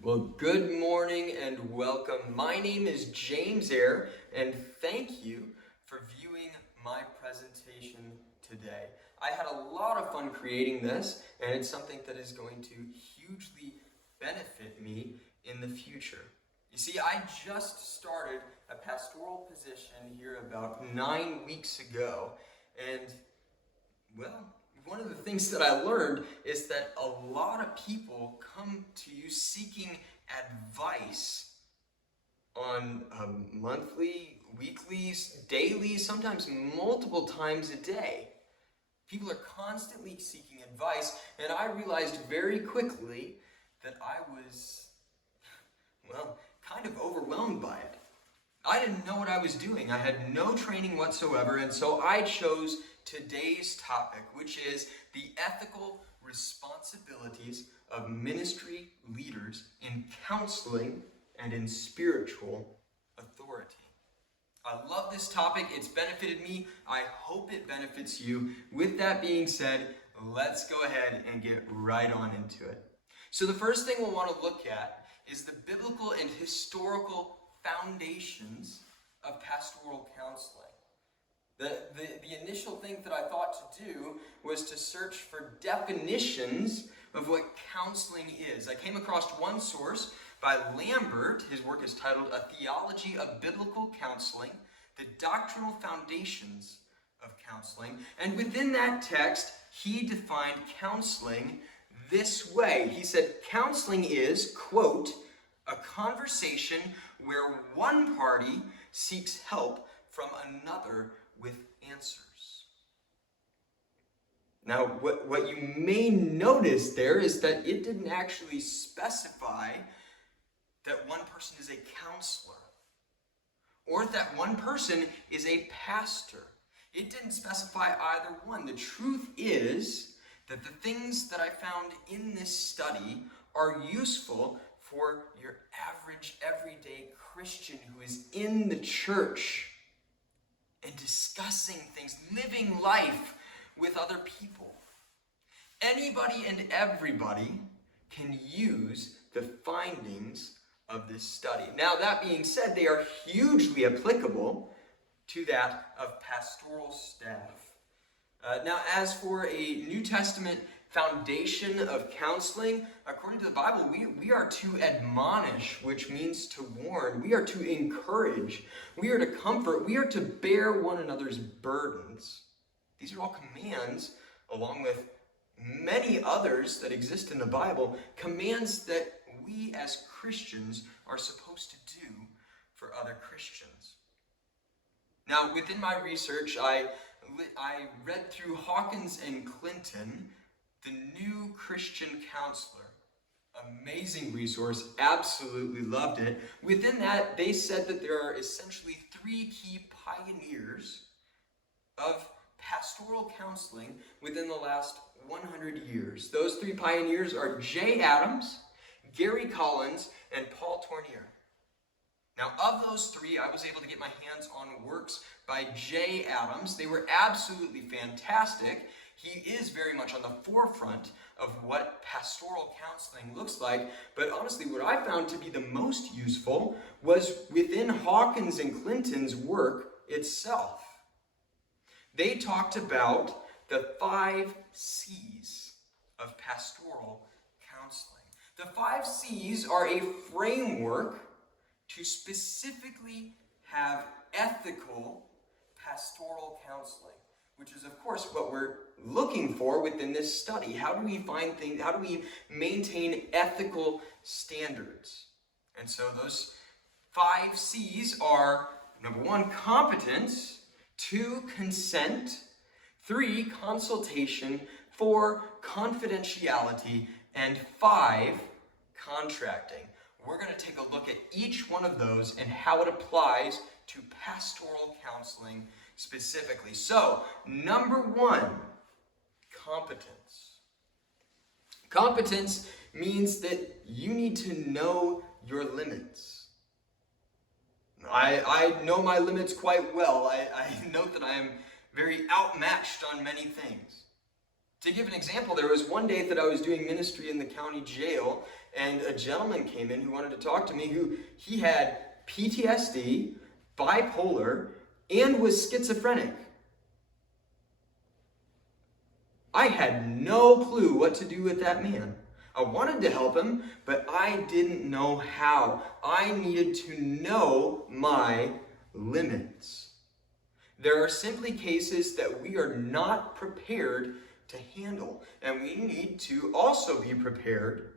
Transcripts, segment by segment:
Well, good morning and welcome. My name is James Eyre, and thank you for viewing my presentation today. I had a lot of fun creating this, and it's something that is going to hugely benefit me in the future. You see, I just started a pastoral position here about 9 weeks ago, and well, one of the things that I learned is that a lot of people come to you seeking advice on monthly, weekly, daily, sometimes multiple times a day. People are constantly seeking advice, and I realized very quickly that I was, well, kind of overwhelmed by it. I didn't know what I was doing. I had no training whatsoever, and so I chose today's topic, which is the ethical responsibilities of ministry leaders in counseling and in spiritual authority. I love this topic. It's benefited me. I hope it benefits you. With that being said, let's go ahead and get right on into it. So the first thing we'll want to look at is the biblical and historical foundations of pastoral counseling. The initial thing that I thought to do was to search for definitions of what counseling is. I came across one source by Lambert. His work is titled A Theology of Biblical Counseling, the Doctrinal Foundations of Counseling. And within that text, he defined counseling this way. He said, counseling is, quote, a conversation where one party seeks help from another with answers. Now, what you may notice there is that it didn't actually specify that one person is a counselor or that one person is a pastor. It didn't specify either one. The truth is that the things that I found in this study are useful for your average, everyday Christian who is in the church and discussing things, living life with other people. Anybody and everybody can use the findings of this study. Now, that being said, they are hugely applicable to that of pastoral staff. Now, as for a New Testament foundation of counseling, according to the Bible, we are to admonish, which means to warn. We are to encourage. We are to comfort. We are to bear one another's burdens. These are all commands, along with many others that exist in the Bible, commands that we as Christians are supposed to do for other Christians. Now, within my research, I read through Hawkins and Clinton, The New Christian Counselor. Amazing resource, absolutely loved it. Within that, they said that there are essentially three key pioneers of pastoral counseling within the last 100 years. Those three pioneers are Jay Adams, Gary Collins, and Paul Tournier. Now, of those three, I was able to get my hands on works by Jay Adams. They were absolutely fantastic. He is very much on the forefront of what pastoral counseling looks like. But honestly, what I found to be the most useful was within Hawkins and Clinton's work itself. They talked about the 5 C's of pastoral counseling. The 5 C's are a framework to specifically have ethical pastoral counseling, which is, of course, what we're looking for within this study. How do we find things, how do we maintain ethical standards? And so those 5 C's are, number 1, competence, 2, consent, 3, consultation, 4, confidentiality, and 5, contracting. We're going to take a look at each one of those and how it applies to pastoral counseling specifically. So, number 1, competence. Competence means that you need to know your limits. I know my limits quite well. I note that I am very outmatched on many things. To give an example, there was one day that I was doing ministry in the county jail, and a gentleman came in who wanted to talk to me who he had PTSD, bipolar, and was schizophrenic. I had no clue what to do with that man. I wanted to help him, but I didn't know how. I needed to know my limits. There are simply cases that we are not prepared to handle, and we need to also be prepared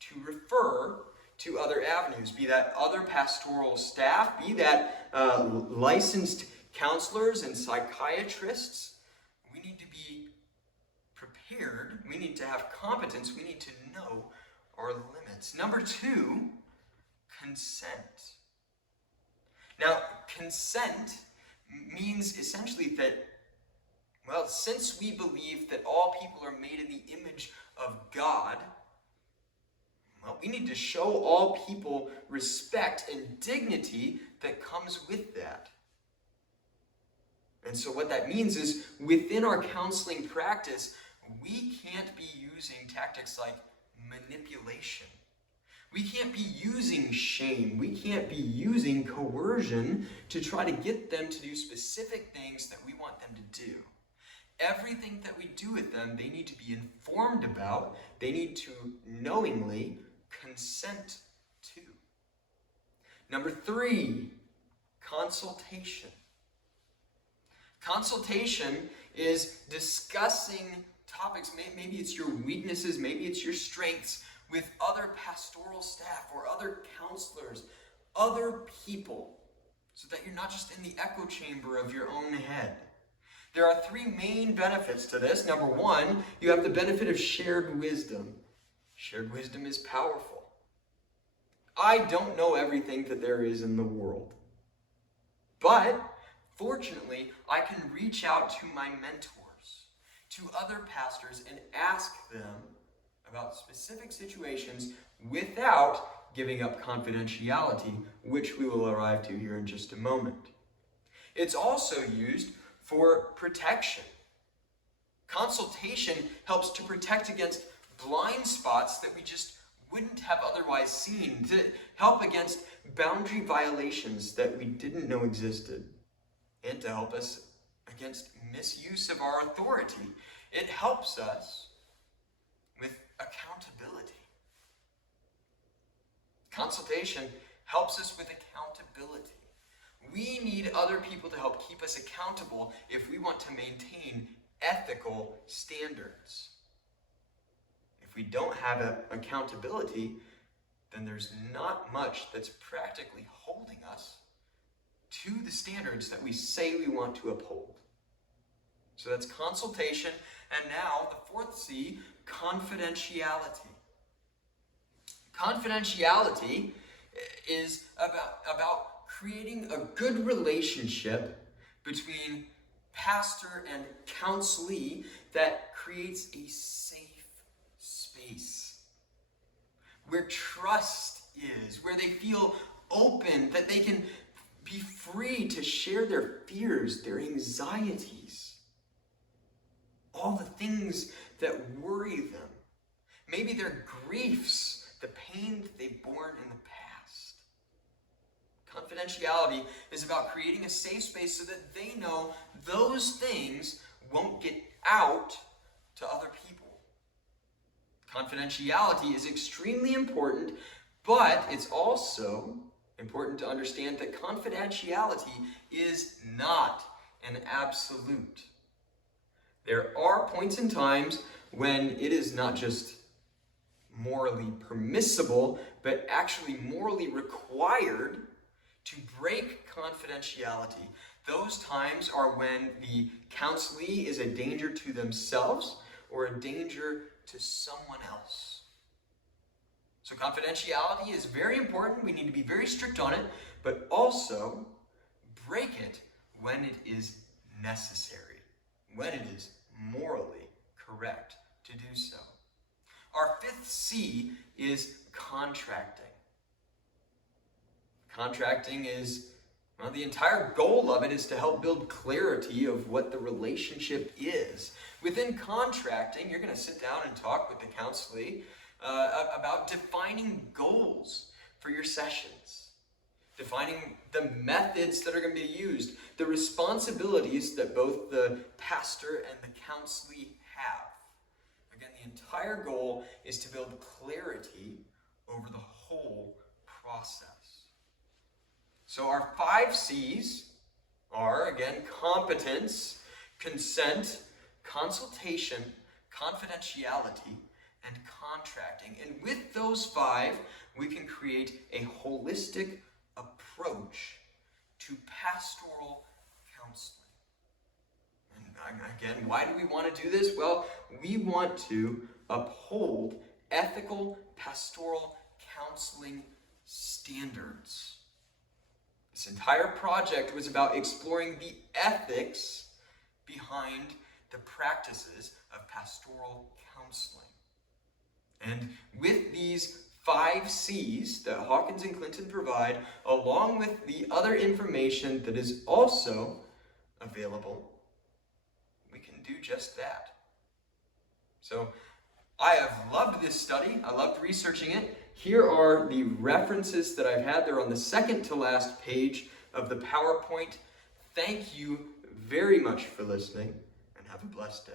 to refer to other avenues, be that other pastoral staff, be that licensed counselors and psychiatrists. We need to be prepared. We need to have competence. We need to know our limits. Number 2, consent. Now, consent means essentially that, well, since we believe that all people are made in the image of God, well, we need to show all people respect and dignity that comes with that. And so what that means is within our counseling practice, we can't be using tactics like manipulation. We can't be using shame. We can't be using coercion to try to get them to do specific things that we want them to do. Everything that we do with them, they need to be informed about. They need to knowingly consent to. Number 3, consultation. Consultation is discussing topics, maybe it's your weaknesses, maybe it's your strengths, with other pastoral staff or other counselors, other people, so that you're not just in the echo chamber of your own head. There are 3 main benefits to this. Number 1, you have the benefit of shared wisdom. Shared wisdom is powerful. I don't know everything that there is in the world, but fortunately, I can reach out to my mentors, to other pastors, and ask them about specific situations without giving up confidentiality, which we will arrive to here in just a moment. It's also used for protection. Consultation helps to protect against blind spots that we just wouldn't have otherwise seen, to help against boundary violations that we didn't know existed, and to help us against misuse of our authority. It helps us with accountability. Consultation helps us with accountability. We need other people to help keep us accountable if we want to maintain ethical standards. If we don't have accountability, then there's not much that's practically holding us to the standards that we say we want to uphold. So that's consultation. And now the 4th C, confidentiality. Confidentiality is about creating a good relationship between pastor and counselee that creates a safe space where trust is, where they feel open, that they can be free to share their fears, their anxieties, all the things that worry them, maybe their griefs, the pain that they've borne in the past. Confidentiality is about creating a safe space so that they know those things won't get out to other people. Confidentiality is extremely important, but it's also important to understand that confidentiality is not an absolute. There are points and times when it is not just morally permissible, but actually morally required to break confidentiality. Those times are when the counselee is a danger to themselves or a danger to someone else. So confidentiality is very important. We need to be very strict on it, but also break it when it is necessary, when it is morally correct to do so. Our 5th C is contracting. Contracting is, well, the entire goal of it is to help build clarity of what the relationship is. Within contracting, you're going to sit down and talk with the counselee about defining goals for your sessions, defining the methods that are going to be used, the responsibilities that both the pastor and the counselee have. Again, the entire goal is to build clarity over the whole process. So our 5 C's are, again, competence, consent, consultation, confidentiality, and contracting. And with those 5, we can create a holistic approach to pastoral counseling. And again, why do we want to do this? Well, we want to uphold ethical pastoral counseling standards. This entire project was about exploring the ethics behind the practices of pastoral counseling. And with these 5 C's that Hawkins and Clinton provide, along with the other information that is also available, we can do just that. So I have loved this study. I loved researching it. Here are the references that I've had. They're on the second to last page of the PowerPoint. Thank you very much for listening, and have a blessed day.